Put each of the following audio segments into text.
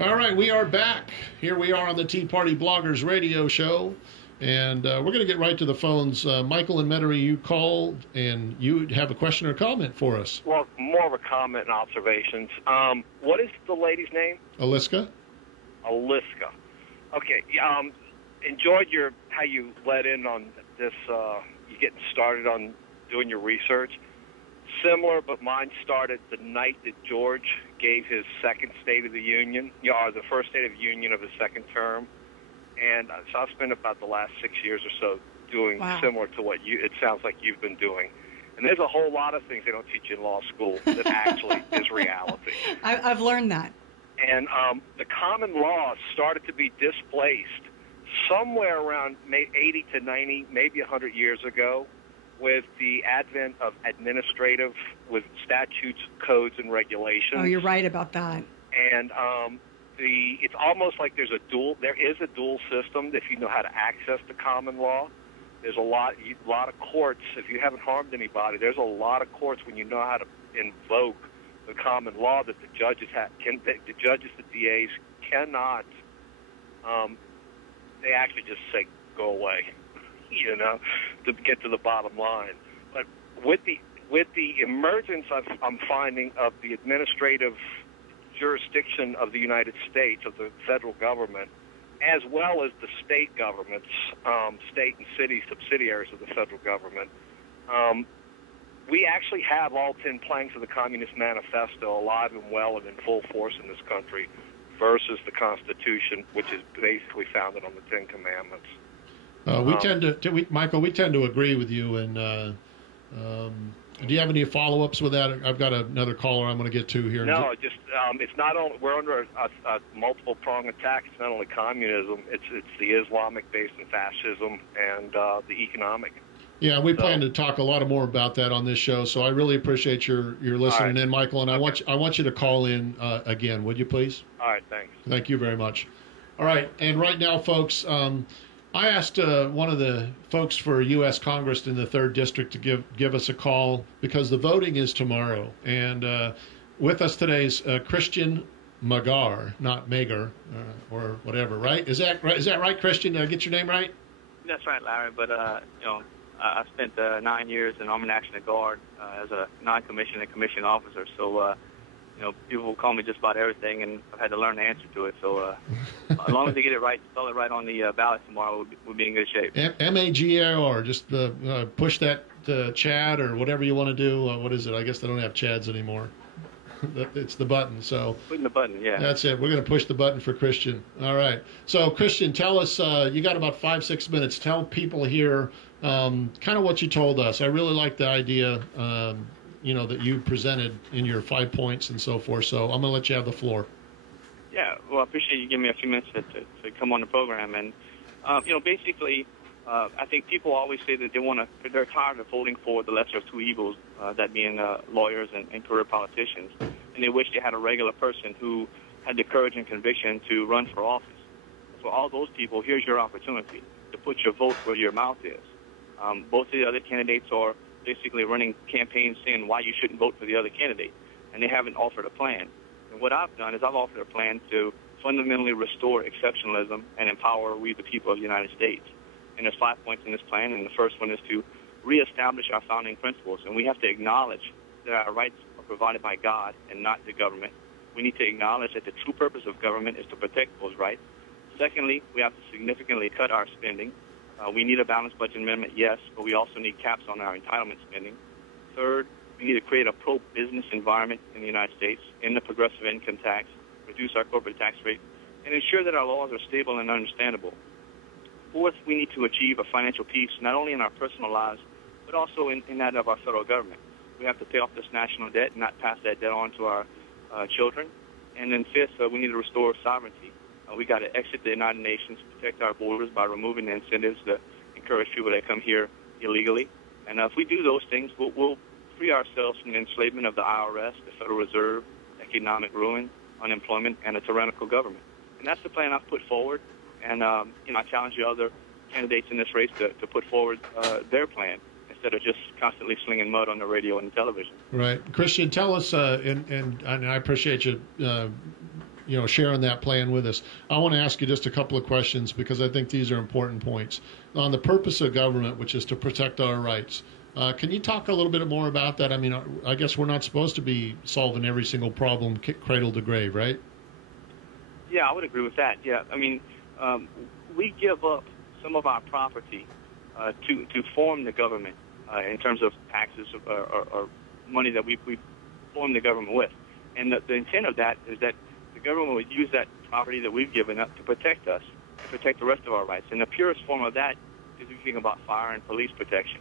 All right, we are back. Here we are on the Tea Party Bloggers radio show, and we're going to get right to the phones. Michael and Metairie, you called, and you have a question or comment for us. Well, more of a comment and observations. What is the lady's name? Eliska? Eliska. Okay. Enjoyed how you led in on this, you getting started on doing your research. Similar, but mine started the night that George gave his second State of the Union, or the first State of the Union of his second term. And so I've spent about the last 6 years or so doing similar to what it sounds like you've been doing. And there's a whole lot of things they don't teach you in law school that actually is reality. I've learned that. And the common law started to be displaced somewhere around 80 to 90, maybe 100 years ago, with the advent of administrative, with statutes, codes, and regulations. Oh, you're right about that. And it's almost like there is a dual system if you know how to access the common law. There's a lot of courts. If you haven't harmed anybody, there's a lot of courts when you know how to invoke the common law that the judges the DAs cannot. They actually just say go away. To get to the bottom line. But with the emergence I'm finding of the administrative jurisdiction of the United States, of the federal government, as well as the state governments, state and city subsidiaries of the federal government, we actually have all 10 planks of the Communist Manifesto alive and well and in full force in this country versus the Constitution, which is basically founded on the 10 Commandments. Michael, we tend to agree with you. And do you have any follow-ups with that? I've got another caller I'm going to get to here. No, just it's not only we're under a multiple-pronged attack. It's not only communism; it's the Islamic-based and fascism and the economic. Yeah, we plan to talk a lot more about that on this show. So I really appreciate your listening in, Michael. And I want you to call in again, would you please? All right, thanks. Thank you very much. All right, and right now, folks. I asked one of the folks for U.S. Congress in the 3rd District to give us a call because the voting is tomorrow. And with us today is Christian Magar, not Magar or whatever, right? Is that right, Christian? Did I get your name right? That's right, Larry. But, I spent 9 years in Army National Guard as a non-commissioned and commissioned officer. So, people will call me just about everything, and I've had to learn the answer to it. So as long as they get it right, spell it right on the ballot tomorrow, we'll be in good shape. M-A-G-A-R, just push that Chad or whatever you want to do. What is it? I guess they don't have Chads anymore. It's the button. So putting the button, yeah. That's it. We're going to push the button for Christian. All right. So, Christian, tell us, you got about 5-6 minutes. Tell people here kind of what you told us. I really like the idea that you presented in your 5 points and so forth. So I'm going to let you have the floor. Yeah, well, I appreciate you giving me a few minutes to come on the program. And, basically, I think people always say that they're tired of voting for the lesser of two evils, that being lawyers and career politicians. And they wish they had a regular person who had the courage and conviction to run for office. For all those people, here's your opportunity to put your vote where your mouth is. Both of the other candidates are basically running campaigns saying why you shouldn't vote for the other candidate, and they haven't offered a plan. And what I've done is I've offered a plan to fundamentally restore exceptionalism and empower we the people of the United States. And there's 5 points in this plan, and the first one is to reestablish our founding principles, and we have to acknowledge that our rights are provided by God and not the government. We need to acknowledge that the true purpose of government is to protect those rights. Secondly, we have to significantly cut our spending. We need a balanced budget amendment, yes, but we also need caps on our entitlement spending. Third, we need to create a pro-business environment in the United States, end the progressive income tax, reduce our corporate tax rate, and ensure that our laws are stable and understandable. Fourth, we need to achieve a financial peace, not only in our personal lives, but also in that of our federal government. We have to pay off this national debt and not pass that debt on to our children. And then fifth, we need to restore sovereignty. We got to exit the United Nations, protect our borders by removing the incentives that encourage people that come here illegally. And if we do those things, we'll free ourselves from the enslavement of the IRS, the Federal Reserve, economic ruin, unemployment, and a tyrannical government. And that's the plan I've put forward. And, I challenge the other candidates in this race to put forward their plan instead of just constantly slinging mud on the radio and television. Right. Christian, tell us, and I appreciate you sharing that plan with us. I want to ask you just a couple of questions because I think these are important points. On the purpose of government, which is to protect our rights, can you talk a little bit more about that? I mean, I guess we're not supposed to be solving every single problem cradle to grave, right? Yeah, I would agree with that. Yeah, I mean, we give up some of our property to form the government in terms of taxes or money that we form the government with. And the intent of that is that the government would use that property that we've given up to protect us, to protect the rest of our rights. And the purest form of that is we think about fire and police protection.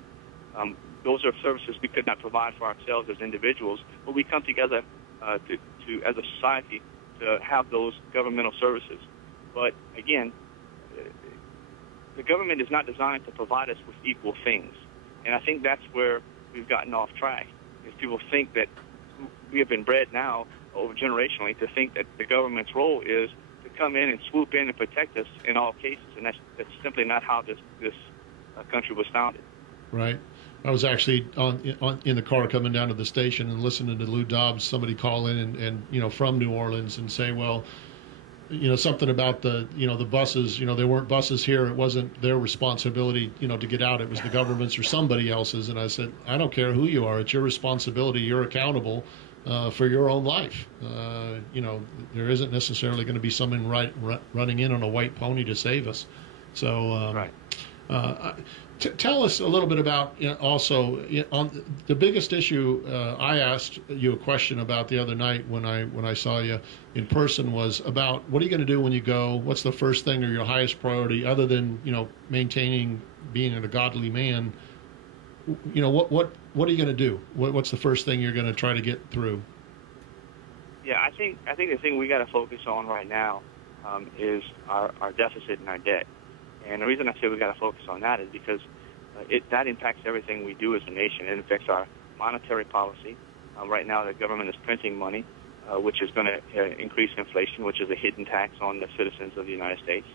Those are services we could not provide for ourselves as individuals, but we come together to as a society to have those governmental services. But again, the government is not designed to provide us with equal things. And I think that's where we've gotten off track, is people think that we have been bred now over generationally to think that the government's role is to come in and swoop in and protect us in all cases. And that's simply not how this country was founded. Right. I was actually in the car coming down to the station and listening to Lou Dobbs, somebody call in and from New Orleans and say, well, something about the buses, there weren't buses here. It wasn't their responsibility, to get out. It was the government's or somebody else's. And I said, I don't care who you are. It's your responsibility. You're accountable for your own life. There isn't necessarily going to be someone running in on a white pony to save us. So, right. Tell us a little bit about also on the biggest issue. I asked you a question about the other night when I saw you in person was about what are you going to do when you go? What's the first thing or your highest priority other than maintaining being a godly man? What are you going to do? What's the first thing you're going to try to get through? Yeah, I think the thing we got to focus on right now is our deficit and our debt. And the reason I say we got to focus on that is because that impacts everything we do as a nation. It affects our monetary policy. Right now, the government is printing money, which is going to increase inflation, which is a hidden tax on the citizens of the United States.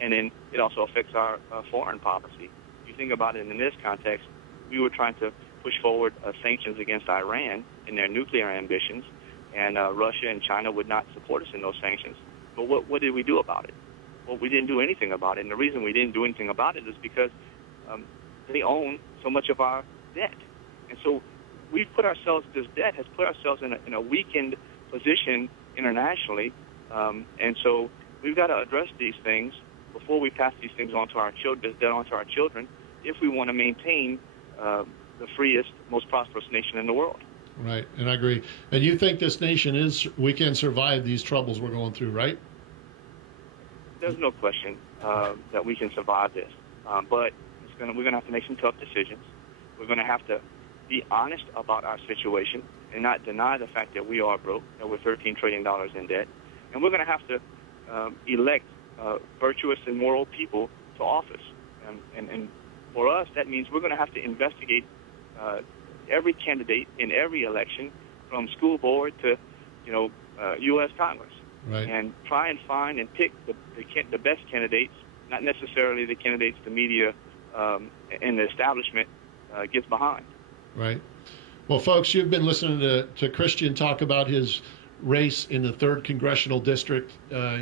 And then it also affects our foreign policy. If you think about it in this context, we were trying to push forward sanctions against Iran and their nuclear ambitions, and Russia and China would not support us in those sanctions. But what did we do about it? Well, we didn't do anything about it, and the reason we didn't do anything about it is because they own so much of our debt. And so this debt has put ourselves in a weakened position internationally, and so we've got to address these things before we pass these things on to our children, this debt on to our children, if we want to maintain the freest, most prosperous nation in the world. Right, and I agree. And you think this nation we can survive these troubles we're going through, right? There's no question that we can survive this, but we're going to have to make some tough decisions. We're going to have to be honest about our situation and not deny the fact that we are broke, that we're $13 trillion in debt, and we're going to have to elect virtuous and moral people to office. And for us, that means we're going to have to investigate every candidate in every election, from school board to U.S. Congress. Right. And try and find and pick the best candidates, not necessarily the candidates the media and the establishment gets behind. Right. Well, folks, you've been listening to Christian talk about his race in the 3rd Congressional District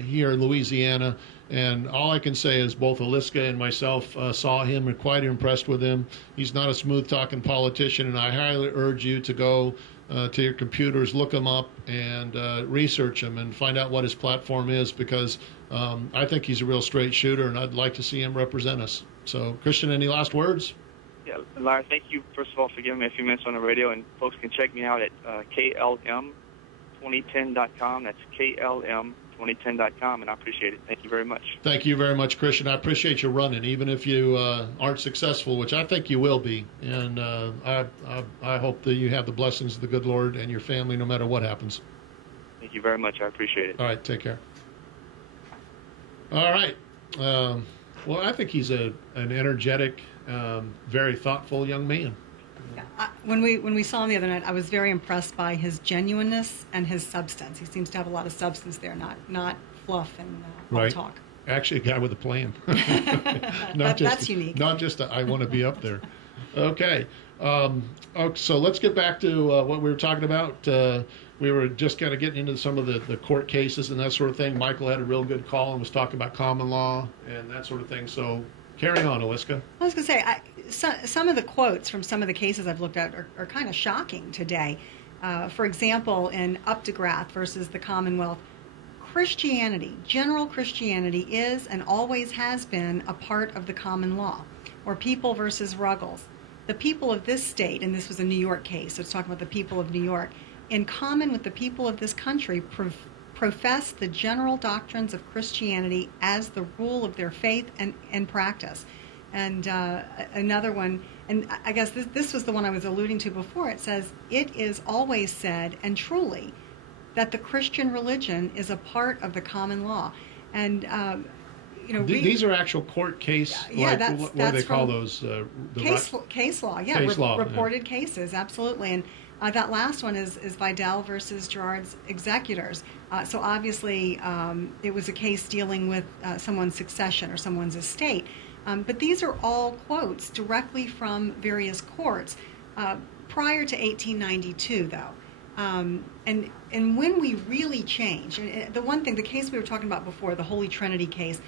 here in Louisiana. And all I can say is both Eliska and myself saw him and quite impressed with him. He's not a smooth-talking politician, and I highly urge you to go to your computers, look him up, and research him and find out what his platform is, because I think he's a real straight shooter, and I'd like to see him represent us. So, Christian, any last words? Yeah, Larry, thank you, first of all, for giving me a few minutes on the radio, and folks can check me out at KLM2010.com. That's KLM2010.com, and I appreciate it. Thank you very much. Thank you very much, Christian. I appreciate you running, even if you aren't successful, which I think you will be. And I hope that you have the blessings of the good Lord and your family no matter what happens. Thank you very much. I appreciate it. All right, take care. All right. Well, I think he's an energetic, very thoughtful young man. Yeah, when we saw him the other night, I was very impressed by his genuineness and his substance. He seems to have a lot of substance there, not fluff and right. talk. Actually, a guy with a plan. That's unique. Not just I want to be up there. Okay. So let's get back to what we were talking about. We were just kind of getting into some of the court cases and that sort of thing. Michael had a real good call and was talking about common law and that sort of thing. So carry on, Eliska. I was going to say, some of the quotes from some of the cases I've looked at are kind of shocking today. For example, in Updegrath versus the Commonwealth, Christianity, general Christianity, is and always has been a part of the common law. Or People versus Ruggles. The people of this state, and this was a New York case, so it's talking about the people of New York, in common with the people of this country, profess the general doctrines of Christianity as the rule of their faith and practice. And another one, and I guess this was the one I was alluding to before, it says, it is always said, and truly, that the Christian religion is a part of the common law. And these are actual court case. What do they call those? Case law. Yeah, case law, reported cases, absolutely. And that last one is Vidal versus Gerard's executors. So obviously, it was a case dealing with someone's succession or someone's estate. But these are all quotes directly from various courts prior to 1892, though. And when we really change, and the case we were talking about before, the Holy Trinity case,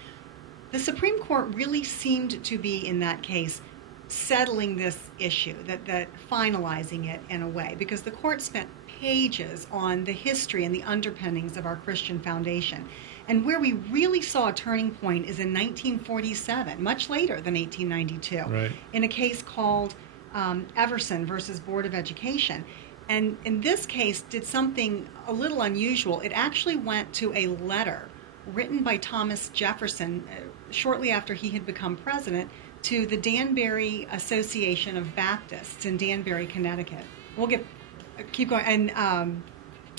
the Supreme Court really seemed to be, in that case, settling this issue, that finalizing it in a way, because the court spent pages on the history and the underpinnings of our Christian foundation. And where we really saw a turning point is in 1947, much later than 1892, right, in a case called Everson versus Board of Education. And in this case, did something a little unusual. It actually went to a letter written by Thomas Jefferson shortly after he had become president to the Danbury Association of Baptists in Danbury, Connecticut. Keep going. And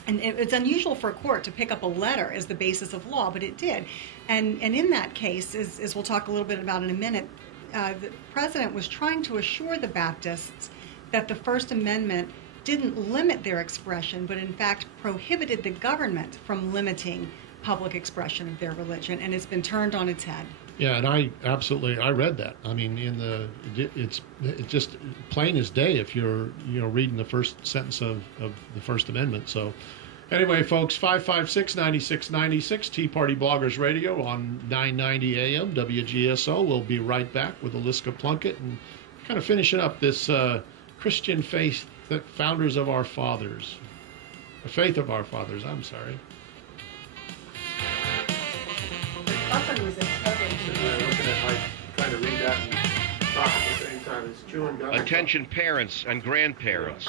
it's unusual for a court to pick up a letter as the basis of law, but it did. And in that case, as we'll talk a little bit about in a minute, the president was trying to assure the Baptists that the First Amendment didn't limit their expression, but in fact prohibited the government from limiting public expression of their religion, and it's been turned on its head. Yeah, and I read that. I mean, it's just plain as day if you're reading the first sentence of the First Amendment. So, anyway, folks, 556-9696 Tea Party Bloggers Radio on 990 AM WGSO. We'll be right back with Eliska Plunkett and kind of finishing up this Christian faith, the founders of our fathers, the faith of our fathers. I'm sorry. Trying to read that and talk at the same time as chewing gum. Attention parents and grandparents.